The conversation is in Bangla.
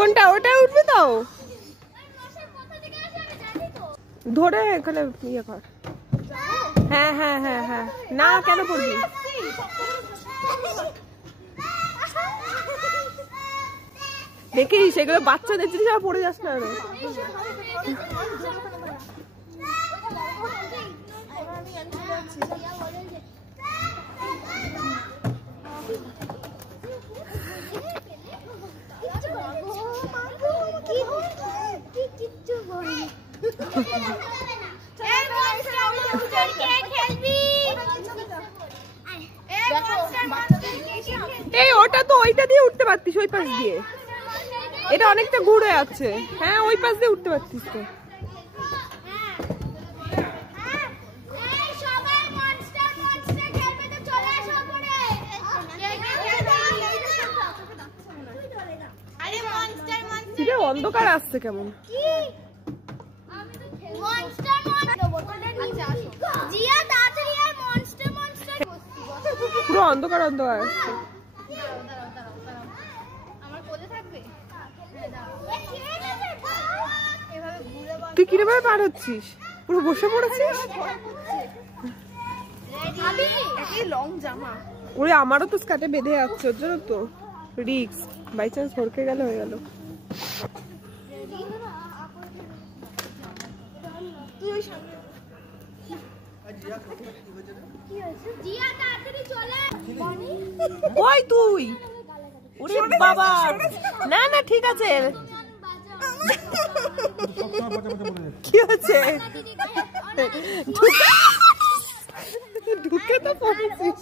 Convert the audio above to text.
কোনটা? ওটা উঠবে তো, ধরে এখানে ইয়ে কর। হ্যাঁ হ্যাঁ হ্যাঁ হ্যাঁ, না কেন পড়বি? দেখিস সেগুলো বাচ্চাদের জিনিস, আর পড়ে যাস না। এই ওটা তো ওইটা দিয়ে উঠতে পারতিস, ওই পাশ দিয়ে। এটা অনেকটা ঘুরে আছে। হ্যাঁ ওই পাশ দিয়ে উঠতে পারতিস তো। অন্ধকার আসছে কেমন? পুরো অন্ধকার অন্ধকার আসছে। তুই কিভাবে পার হচ্ছিস? পুরো বসে পড়েছিস? ওরে আমারও তো স্কার্টে বেঁধে যাচ্ছে, ওর জন্য তো রিস্ক, বাই চান্স হড়কে গেলে হয়ে গেল। কই তুই? ওরে বাবা, না না ঠিক আছে। কি হচ্ছে? ঢুকে তো পড়েছিস।